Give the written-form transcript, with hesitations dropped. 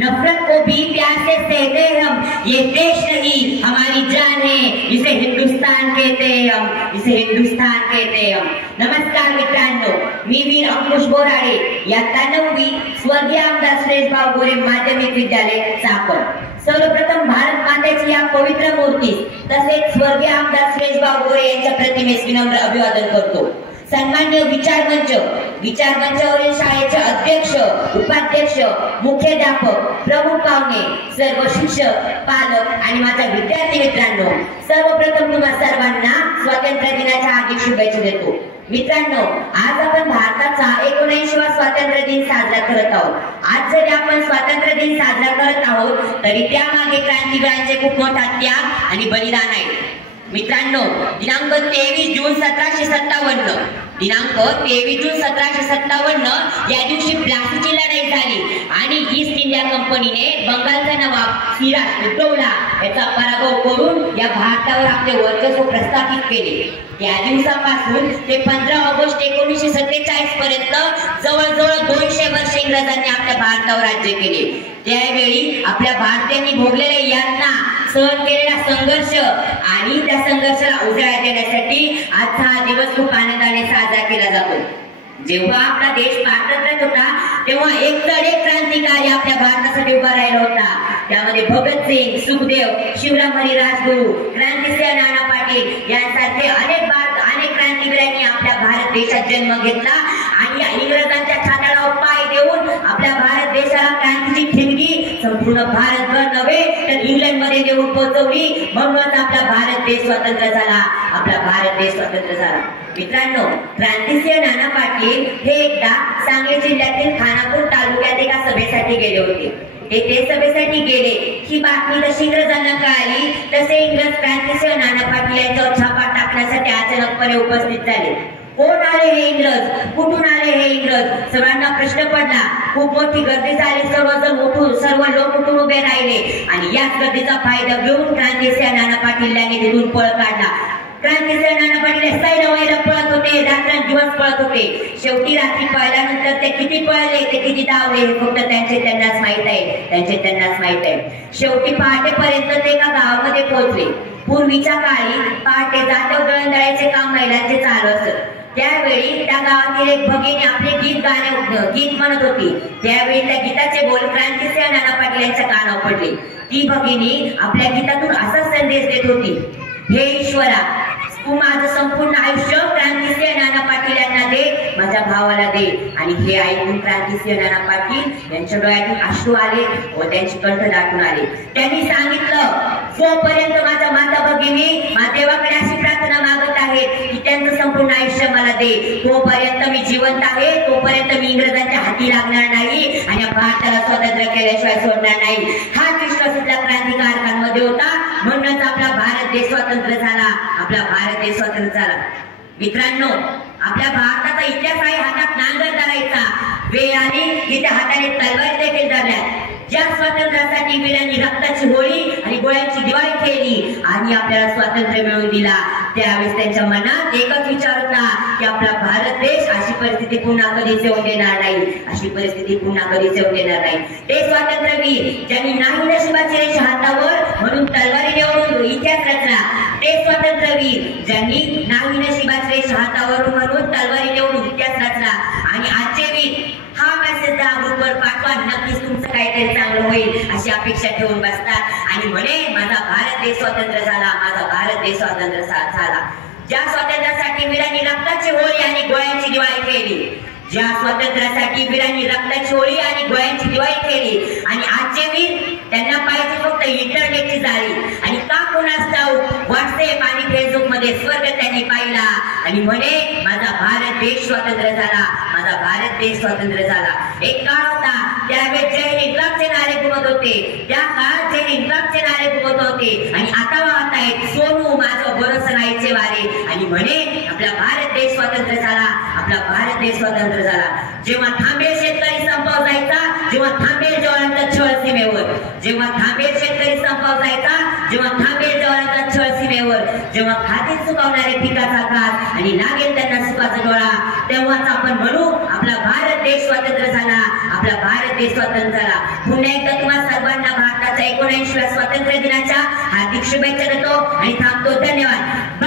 नफरत को भी प्यार से सहते हम, ये देश नहीं हमारी जान है, इसे हिंदुस्तान कहते हैं हम, इसे हिंदुस्तान कहते हैं हम। नमस्कार मित्रांनो, मी वीर अंकुश बोराडे, इयत्ता 9वी, स्वर्गीय आमदार सुरेशभाऊ गोरे माध्यमिक विद्यालय चाकण। सर्वप्रथम भारत मातेची या पवित्र मूर्तीस तसेच स्वर्गीय आमदार सुरेशभाऊ गोरे यांच्या प्रतिमेस विनम्र अभिवादन करतो। सन्माननीय विचारमंचावरील शाळेचे अध्यक्ष, उपाध्यक्ष, मुख्याध्यापक, प्रमुख पाहुणे, सर्व शिक्षक, पालक आणि माझ्या विद्यार्थी मित्रांनो, सर्वप्रथम तुम्हा सर्वांना स्वातंत्र्य दिनाच्या हार्दिक शुभेच्छा देतो। मित्रांनो, आज आपण भारताचा 79वा स्वातंत्र्य दिन साजरा करत आहोत। आज जरी आपण स्वातंत्र्य दिन साजरा करत आहोत तरी त्यामागे क्रांतिवीरांचे खूप मोठा त्याग आणि बलिदान आहे। मित्रांनो, दिनांक 23 जून 1757 या दिवशी प्लासीची लढाई झाली आणि ईस्ट इंडिया कंपनीने बंगालचा नवाब सिराज उद्दौला याचा पराभव करून या भारतावर आपले वर्चस्व प्रस्थापित केले। त्या दिवसापासून ते 15 ऑगस्ट 1947 पर्यंत जवळजवळ 200 वर्ष इंग्रजांनी आपल्या भारतावर राज्य केले। त्यावेळी आपल्या भारतीयांनी भोगलेल्या यातना, सहन केलेला संघर्ष आणि त्या संघर्षाला उजाळा देण्यासाठी आजचा हा दिवस खूप आनंदाने साजरा केला जातो। जेव्हा आपला देश पारतंत्र्यात होता तेव्हा एकतर एक क्रांतिकारी आपल्या भारतासाठी उभा राहिला होता। त्यामध्ये भगतसिंग, सुखदेव, शिवराम हरी राजगुरू, क्रांतिसिंह नाना पाटील यांसारखे अनेक क्रांतिवीरांनी आपल्या भारत देशात जन्म घेतला आणि इंग्रजांच्या छाताडावर पाय देऊन आपल्या भारत देशाला क्रांतीची ठिणगी संपूर्ण भारतभर नव्हे तर इंग्लंड मध्ये देऊन पोहोचवली। म्हणूनच आपला भारत देश स्वतंत्र झाला, आपला भारत देश स्वतंत्र झाला। मित्रांनो, क्रांतिसिंह नाना पाटील हे एकदा सांगली जिल्ह्यातील खानापूर तालुक्यात एका सभेसाठी गेले होते। ते सभेसाठी गेले ही बातमी जशी इंग्रजांना कळाली तसे इंग्रज क्रांतिसिंह नाना पाटील यांच्यावर छापा टाकण्यासाठी अचानकपणे उपस्थित झाले। कोण आले हे इंग्रज, कुठून आले हे इंग्रज, सर्वांना प्रश्न पडला। खूप मोठी गर्दी झाली, सर्व लोक उठून उभे राहिले आणि याच गर्दीचा फायदा घेऊन क्रांतिसिंह नाना पाटील यांनी तिथून पळ काढला। क्रांतिसिंह नाना पाटील सैरवैर पळत होते, रात्रंदिवस पळत होते। शेवटी रात्री पळल्यानंतर ते किती पळले, ते किती धावले हे फक्त त्यांनाच माहित आहे। शेवटी पहाटेपर्यंत ते एका गावामध्ये पोहोचले। पूर्वीच्या काळी पहाटे जात्यावर दळणदळायचे काम महिलांचे चालू असत। त्यावेळी त्या गावातील एक भगिनी आपले गीत म्हणत होती। त्यावेळी त्या गीताचे बोल क्रांतिसिंह नाना पाटील यांच्या कानावर पडले। ती भगिनी आपल्या गीतातून असा संदेश देत होती, हे ईश्वरा, तू माझं संपूर्ण आयुष्य क्रांतिसिंह नाना पाटील यांना दे, माझ्या भावाला दे। आणि हे ऐकून क्रांतिसिंह नाना पाटील यांच्या डोळ्यातून अश्रू आले व त्यांची कंठ दाटून आले। त्यांनी सांगितलं, जोपर्यंत माझ्या माता भगिनी देवाकडे अशी प्रार्थना मागत आहेत की त्यांचं संपूर्ण आयुष्य मला दे, तोपर्यंत मी जिवंत आहे, तोपर्यंत मी इंग्रजांच्या हाती लागणार नाही आणि भारताला स्वतंत्र केल्याशिवाय सोडणार नाही। हा विश्वासातल्या क्रांतिकारकांमध्ये होता, म्हणूनच आपला भारत देश स्वतंत्र झाला, आपला भारत देश स्वतंत्र झाला। मित्रांनो, आपल्या भारताचा इतिहास आहे हातात नांगर धरायचा, वेळ आली की त्या हाताने तलवार देखील धरल्या। ज्या स्वातंत्र्यासाठी वीरांनी रक्ताची होळी आणि गोळ्यांची दिवाळी केली आणि आपल्याला स्वातंत्र्य मिळवून दिला, त्यावेळेस त्यांच्या मनात एकच विचार होता की आपला भारत देश अशी परिस्थिती पुन्हा कधीच येऊ देणार नाही, अशी परिस्थिती पुन्हा कधीच येऊ देणार नाही। ते स्वातंत्र्यवीर ज्यांनी नाही नशिबाची रेष हातावर म्हणून तलवारी निवडून इतिहास रचला, ते स्वातंत्र्यवीर ज्यांनी नाही नशिबाची रेष हातावर म्हणून तलवारी निवडून इतिहास रचला। आणि आजचे वीर हा मेसेज ग्रुपवर पाठवा, नक्कीच तुमचं काहीतरी चांगलं होईल अशी अपेक्षा ठेवून बसतात आणि म्हणे माझा भारत देश स्वतंत्र झाला, माझा भारत देश स्वतंत्र झाला। ज्या स्वातंत्र्यासाठी वीरांनी रक्ताची होळी आणि गोळ्यांची दिवाळी केली, ज्या स्वातंत्र्यासाठी वीरांनी रक्ताची होळी आणि गोळ्यांची दिवाळी केली आणि आजचे वीर त्यांना पाहिजे फक्त इंटरनेटची जाळी आणि का कोणास ठाऊक व्हॉट्सअप आणि फेसबुक मध्ये स्वर्ग त्यांनी पाहिला आणि म्हणे माझा भारत देश स्वतंत्र झाला, माझा भारत देश स्वतंत्र झाला। एक काळ होता त्यावेळेस जय इन्कलाबचे नारे घुमत होते, त्या काळात जय इन्कलाबचे नारे घुमत होते आणि आता वाहत आहेत सोनू माझं भरोसा नाहीचे वारे आणि म्हणे आपला भारत देश स्वतंत्र झाला, आपला भारत देश स्वतंत्र झाला। जेव्हा थांबेल शेतकरी संपावर जायचा, जेव्हा थांबेल जवानांचा छळ सीमेवर, जेव्हा थांबेल शेतकरी संपावर जायचा, जेव्हा थांबेल जवानांचा छळ सीमेवर, जेव्हा खातील सुकावणारे पिकाचा घात आणि लागेल त्यांना सुखाचा डोळा, तेव्हाच आपण म्हणू आपला भारत देश स्वतंत्र झाला, आपला भारत देश स्वतंत्र झाला। पुन्हा एकदा सर्वांना भारताच्या 79व्या स्वातंत्र्य दिनाच्या हार्दिक शुभेच्छा देतो आणि थांबतो. धन्यवाद.